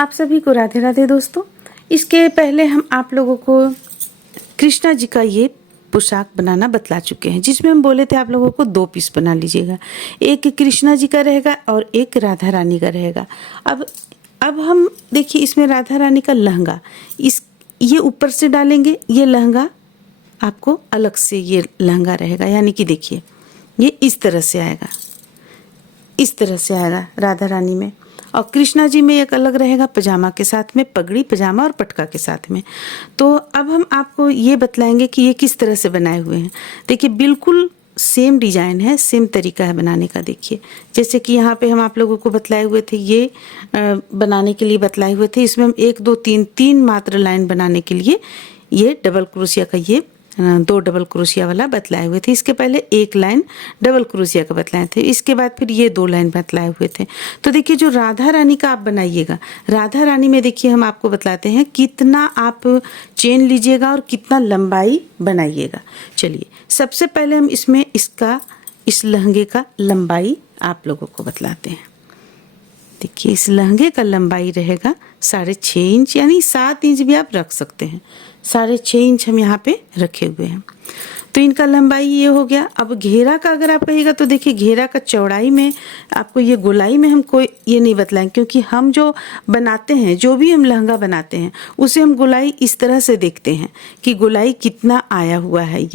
आप सभी को राधे राधे दोस्तों। इसके पहले हम आप लोगों को कृष्णा जी का ये पोशाक बनाना बतला चुके हैं, जिसमें हम बोले थे आप लोगों को 2 पीस बना लीजिएगा। एक कृष्णा जी का रहेगा और एक राधा रानी का रहेगा। अब हम देखिए इसमें राधा रानी का लहंगा ये ऊपर से डालेंगे। ये लहंगा आपको अलग से ये लहंगा रहेगा, यानी कि देखिए ये इस तरह से आएगा, इस तरह से आएगा राधा रानी में। और कृष्णा जी में एक अलग रहेगा पजामा के साथ में, पगड़ी पजामा और पटका के साथ में। तो अब हम आपको ये बतलाएंगे कि ये किस तरह से बनाए हुए हैं। देखिए बिल्कुल सेम डिजाइन है, सेम तरीका है बनाने का। देखिए जैसे कि यहाँ पे हम आप लोगों को बतलाए हुए थे, ये बनाने के लिए बतलाए हुए थे। इसमें हम 1 2 3 मात्र लाइन बनाने के लिए ये डबल क्रोशिया का ये 2 डबल क्रोशिया वाला बतलाए हुए थे। इसके पहले 1 लाइन डबल क्रोशिया का बतलाए थे, इसके बाद फिर ये 2 लाइन बतलाए हुए थे। तो देखिए जो राधा रानी का आप बनाइएगा, राधा रानी में देखिए हम आपको बतलाते हैं कितना आप चेन लीजिएगा और कितना लंबाई बनाइएगा। चलिए सबसे पहले हम इसमें इस लहंगे का लंबाई आप लोगों को बतलाते हैं। देखिए इस लहंगे का लंबाई रहेगा 6.5 इंच, यानी 7 इंच भी आप रख सकते हैं। 6.5 इंच हम यहाँ पे रखे हुए हैं। तो इनका लंबाई ये हो गया। अब घेरा का अगर आप कहिएगा तो देखिए घेरा का चौड़ाई में आपको ये गोलाई में हम कोई ये नहीं बतलाएंगे, क्योंकि हम जो बनाते हैं, जो भी हम लहंगा बनाते हैं उसे हम गोलाई इस तरह से देखते हैं कि गोलाई कितना आया हुआ है।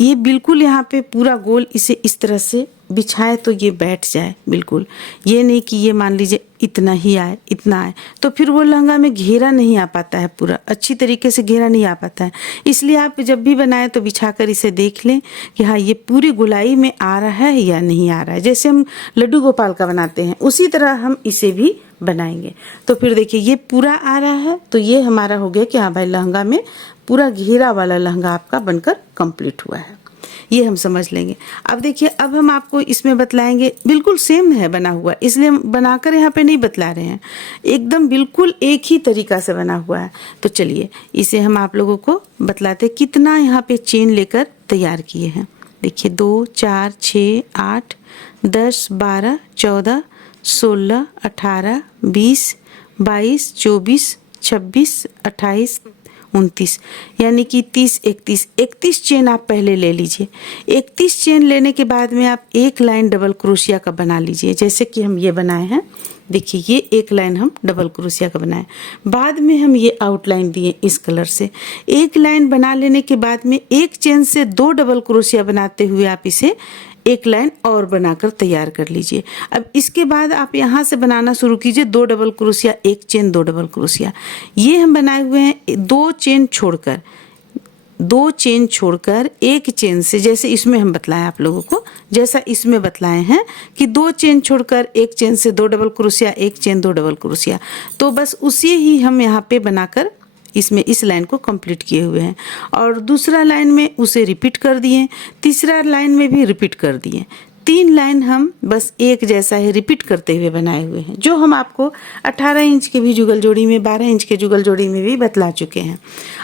ये बिल्कुल यहाँ पे पूरा गोल इसे इस तरह से बिछाए तो ये बैठ जाए बिल्कुल। ये नहीं कि ये मान लीजिए इतना ही आए, इतना आए, तो फिर वो लहंगा में घेरा नहीं आ पाता है, पूरा अच्छी तरीके से घेरा नहीं आ पाता है। इसलिए आप जब भी बनाए तो बिछाकर इसे देख लें कि हाँ ये पूरी गोलाई में आ रहा है या नहीं आ रहा है। जैसे हम लड्डू गोपाल का बनाते हैं उसी तरह हम इसे भी बनाएंगे। तो फिर देखिए ये पूरा आ रहा है, तो ये हमारा हो गया कि हाँ भाई लहंगा में पूरा घेरा वाला लहंगा आपका बनकर कंप्लीट हुआ है। ये हम समझ लेंगे। अब देखिए अब हम आपको इसमें बतलाएंगे, बिल्कुल सेम है बना हुआ, इसलिए हम बनाकर यहाँ पे नहीं बतला रहे हैं, एकदम बिल्कुल एक ही तरीका से बना हुआ है। तो चलिए इसे हम आप लोगों को बतलाते कितना यहाँ पे चेन लेकर तैयार किए हैं। देखिए 2 4 6 8 10 12 14 16 18 20 22 24 26 28 29, यानी कि 30 31 चेन आप पहले ले लीजिए। 31 चेन लेने के बाद में आप 1 लाइन डबल क्रोशिया का बना लीजिए, जैसे कि हम ये बनाए हैं। देखिए ये 1 लाइन हम डबल क्रोशिया का बनाए, बाद में हम ये आउटलाइन दिए इस कलर से। 1 लाइन बना लेने के बाद में 1 चेन से 2 डबल क्रोशिया बनाते हुए आप इसे 1 लाइन और बनाकर तैयार कर लीजिए। अब इसके बाद आप यहाँ से बनाना शुरू कीजिए 2 double crochet 1 chain 2 double crochet. ये हम बनाए हुए हैं 2 चेन छोड़कर 1 चेन से, जैसे इसमें हम बतलाएं आप लोगों को, जैसा इसमें बतलाए हैं कि 2 चेन छोड़कर 1 चेन से 2 double crochet 1 chain 2 double crochet. तो बस उसी ही हम यहाँ पे बनाकर इसमें इस लाइन को कंप्लीट किए हुए हैं। और दूसरा लाइन में उसे रिपीट कर दिए, तीसरा लाइन में भी रिपीट कर दिए। 3 लाइन हम बस एक जैसा ही रिपीट करते हुए बनाए हुए हैं, जो हम आपको 18 इंच के भी जुगल जोड़ी में, 12 इंच के जुगल जोड़ी में भी बतला चुके हैं।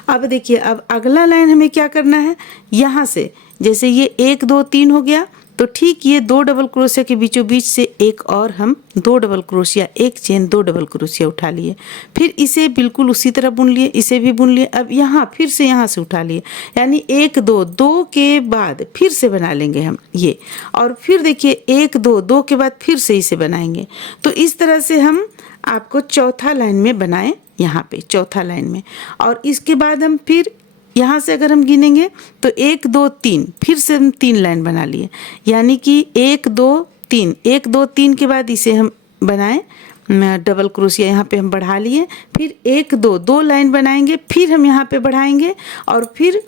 अब देखिए अब अगला लाइन हमें क्या करना है, यहाँ से जैसे ये 1 2 3 हो गया, तो ठीक ये 2 डबल क्रोशिया के बीचों बीच से एक और हम 2 double crochet 1 chain 2 double crochet उठा लिए, फिर इसे बिल्कुल उसी तरह बुन लिए, इसे भी बुन लिए। अब यहाँ फिर से यहाँ से उठा लिए, यानी 1 2 2 के बाद फिर से बना लेंगे हम ये, और फिर देखिए 1 2 2 के बाद फिर से इसे बनाएंगे। तो इस तरह से हम आपको चौथा लाइन में बनाएं, यहाँ पे चौथा लाइन में। और इसके बाद हम फिर यहाँ से अगर हम गिनेंगे तो 1 2 3, फिर से हम 3 लाइन बना लिए, यानी कि 1 2 3 1 2 3 के बाद इसे हम बनाएं डबल क्रोशिया, यहाँ पे हम बढ़ा लिए, फिर 1 2 2 लाइन बनाएंगे, फिर हम यहाँ पे बढ़ाएंगे, और फिर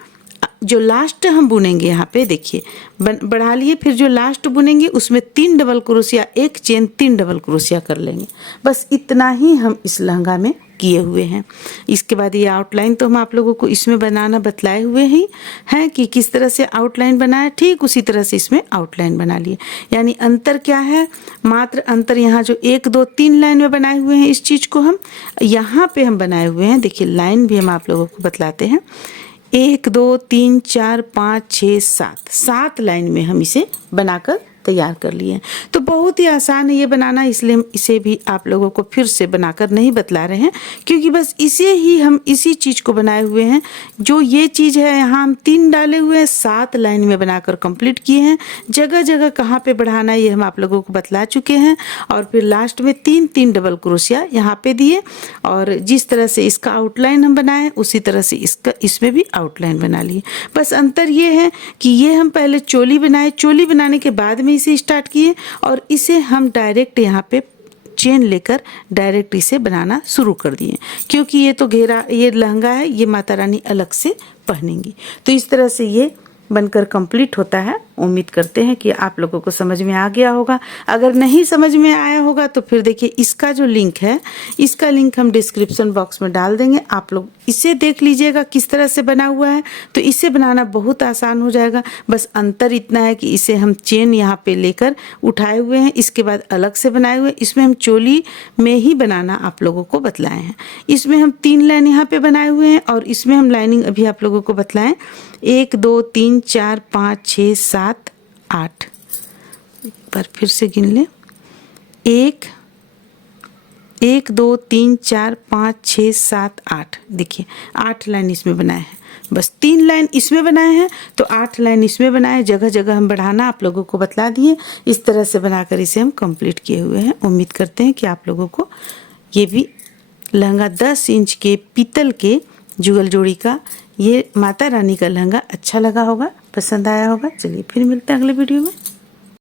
जो लास्ट हम बुनेंगे यहाँ पे देखिए बढ़ा लिए, फिर जो लास्ट बुनेंगे उसमें 3 double crochet 1 chain 3 double crochet कर लेंगे। बस इतना ही हम इस लहंगा में किए हुए हैं। इसके बाद ये आउटलाइन तो हम आप लोगों को इसमें बनाना बतलाए हुए ही हैं कि किस तरह से आउटलाइन बनाया, ठीक उसी तरह से इसमें आउटलाइन बना लिए। यानी अंतर क्या है, मात्र अंतर यहाँ जो 1 2 3 लाइन में बनाए हुए हैं, इस चीज़ को हम यहाँ पे हम बनाए हुए हैं। देखिए लाइन भी हम आप लोगों को बतलाते हैं, 1 2 3 4 5 6 7 लाइन में हम इसे बनाकर तैयार कर लिए हैं। तो बहुत ही आसान है ये बनाना, इसलिए हम इसे भी आप लोगों को फिर से बनाकर नहीं बतला रहे हैं, क्योंकि बस इसे ही हम इसी चीज़ को बनाए हुए हैं। जो ये चीज़ है यहाँ हम 3 डाले हुए हैं, 7 लाइन में बनाकर कंप्लीट किए हैं। जगह जगह कहाँ पे बढ़ाना ये हम आप लोगों को बतला चुके हैं। और फिर लास्ट में 3-3 डबल क्रोशिया यहाँ पे दिए, और जिस तरह से इसका आउटलाइन हम बनाए उसी तरह से इसमें भी आउटलाइन बना लिए। बस अंतर ये है कि ये हम पहले चोली बनाए, चोली बनाने के बाद में इसे स्टार्ट किए, और इसे हम डायरेक्ट यहाँ पे चेन लेकर डायरेक्ट इसे बनाना शुरू कर दिए, क्योंकि ये तो घेरा, ये लहंगा है, ये माता रानी अलग से पहनेंगी। तो इस तरह से ये बनकर कंप्लीट होता है। उम्मीद करते हैं कि आप लोगों को समझ में आ गया होगा। अगर नहीं समझ में आया होगा तो फिर देखिए इसका जो लिंक है, इसका लिंक हम डिस्क्रिप्शन बॉक्स में डाल देंगे। आप लोग इसे देख लीजिएगा किस तरह से बना हुआ है, तो इसे बनाना बहुत आसान हो जाएगा। बस अंतर इतना है कि इसे हम चेन यहाँ पे लेकर उठाए हुए हैं, इसके बाद अलग से बनाए हुए। इसमें हम चोली में ही बनाना आप लोगों को बतलाए हैं। इसमें हम 3 लाइन यहाँ पे बनाए हुए हैं, और इसमें हम लाइनिंग अभी आप लोगों को बतलाएं 1 2 3 4 5 6 7 8। एक बार फिर से गिन लें, 1 2 3 4 5 6 7 8। देखिए 8 लाइन इसमें बनाए हैं, बस 3 लाइन इसमें बनाए हैं तो 8 लाइन इसमें बनाए। जगह जगह हम बढ़ाना आप लोगों को बतला दिए। इस तरह से बनाकर इसे हम कंप्लीट किए हुए हैं। उम्मीद करते हैं कि आप लोगों को ये भी लहंगा 10 इंच के पीतल के जुगल जोड़ी का ये माता रानी का लहंगा अच्छा लगा होगा, पसंद आया होगा। चलिए फिर मिलते हैं अगले वीडियो में।